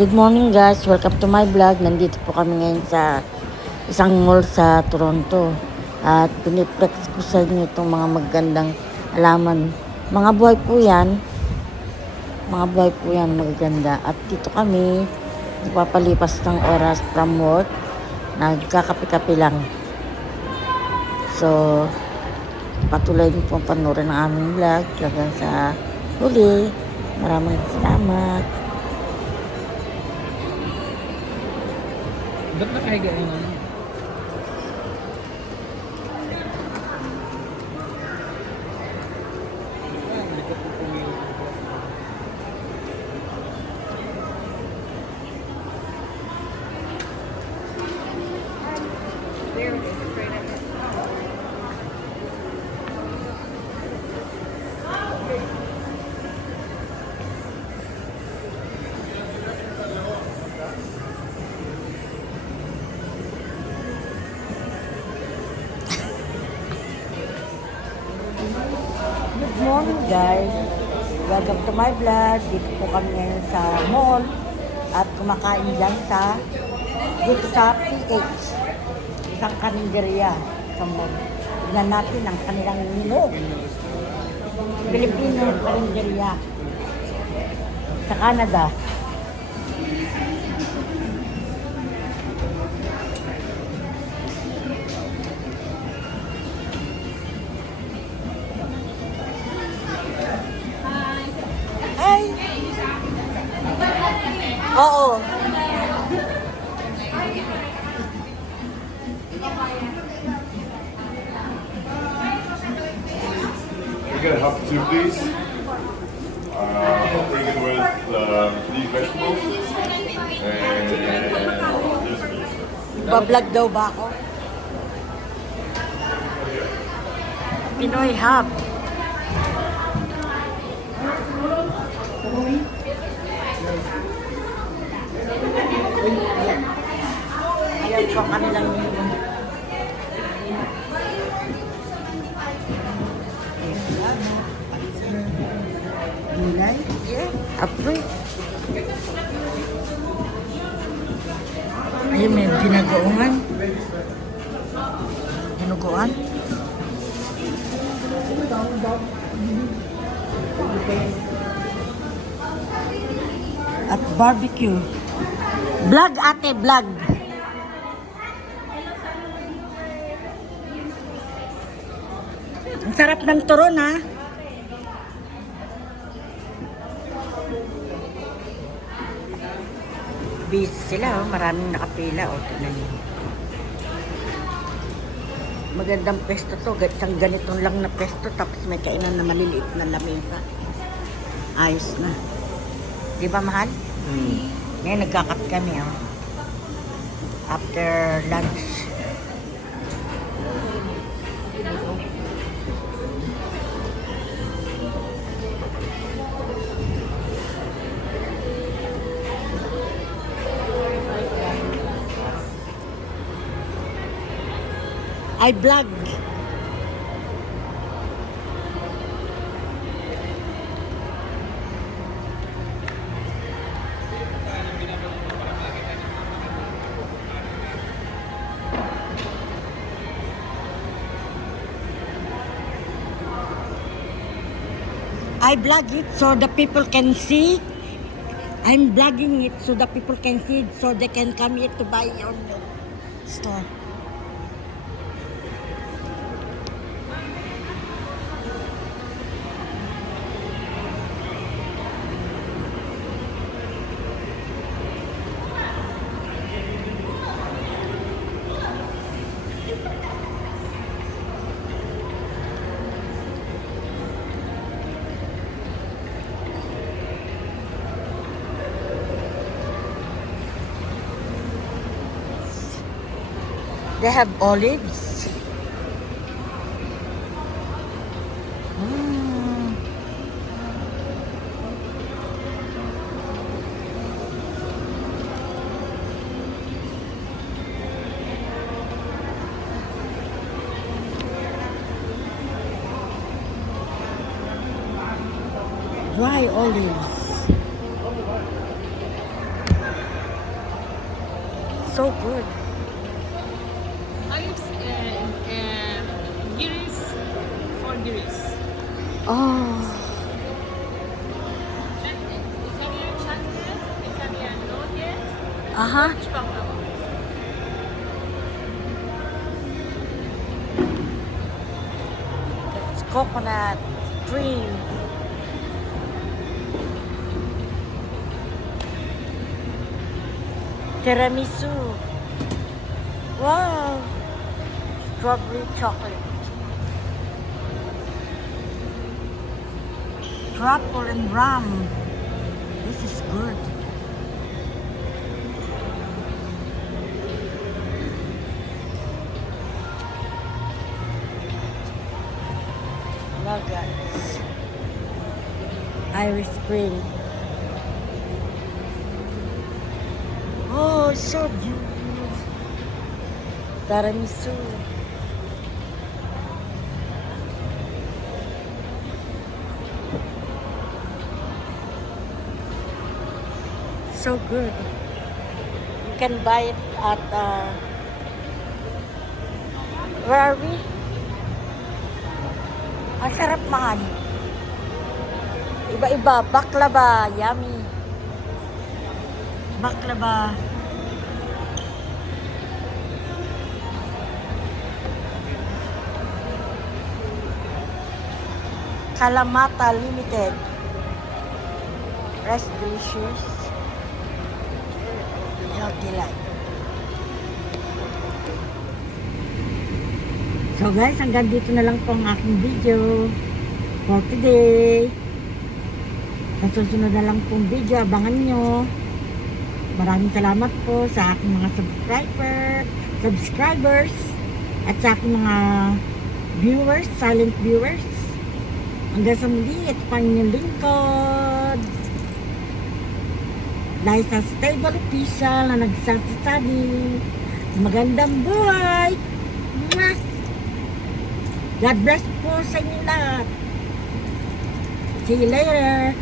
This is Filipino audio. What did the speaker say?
Good morning guys, welcome to my vlog. Nandito po kami ngayon sa isang mall sa Toronto. At piniplex ko sa inyo itong mga magagandang halaman. Mga buhay po yan. Mga buhay po yan, magaganda. At dito kami, nagpapalipas ng oras from work. Nagkakape-kape lang. So, patuloy niyo po panoorin ang aming vlog. Hanggang sa huli. Maraming salamat. Ba't nakahiga yung ano? Hindi ko po pumili. Good morning guys. Welcome to my vlog. Dito po kami ngayon sa mall at kumakain lang dito sa PH. Isang karinderya sa mall. Tignan natin ang kanilang menu. Filipino karinderya sa Canada. Ay! Oo. We get a hot soup, please. I'll take it with these vegetables and this piece. Bablog daw ba ako? Pinoy Hub. Ayan po ang kanilang menu. Gulay? Yeah. Apre. Ayun, may binagoongan. Binugoan. At barbecue. Vlog ate, vlog. Ang sarap ng turon ha. Busy sila, maraming nakapila. Tignan niyo. Magandang pesto to. Isang ganitong lang na pesto. Tapos may kainan na maliliit na lamesa. Ayos na. Di ba mahal? Ngayon nagkakat kami. After lunch. I vlog. I vlog it so the people can see. I'm vlogging it so the people can see, so they can come here to buy on the store. They have olives. Dry olives. So good. Olives, gills, 4 gills. Oh, Italian chocolate, Italian nougat, aha. Turkish baklava. It's coconut cream. Tiramisu. Wow. Strawberry chocolate. Truffle and rum. This is good. Nuggets. Irish cream. Oh, so good. Tiramisu. So good. You can buy it at where are we? Ang sarap man. Iba-iba. Baklava. Yummy. Baklava. Kalamata Limited. Fresh delicious. Healthy life. So guys, hanggang dito na lang po ang aking video for today. Sa susunod na lang pong video, abangan nyo. Maraming salamat po sa aking mga subscribers at sa aking mga viewers, silent viewers. Hanggang sa muli, ito pa inyong lingkod. Liza Stable Official na nagsasabi magandang buhay. Mwah! God bless po sa inyo lahat. See you later.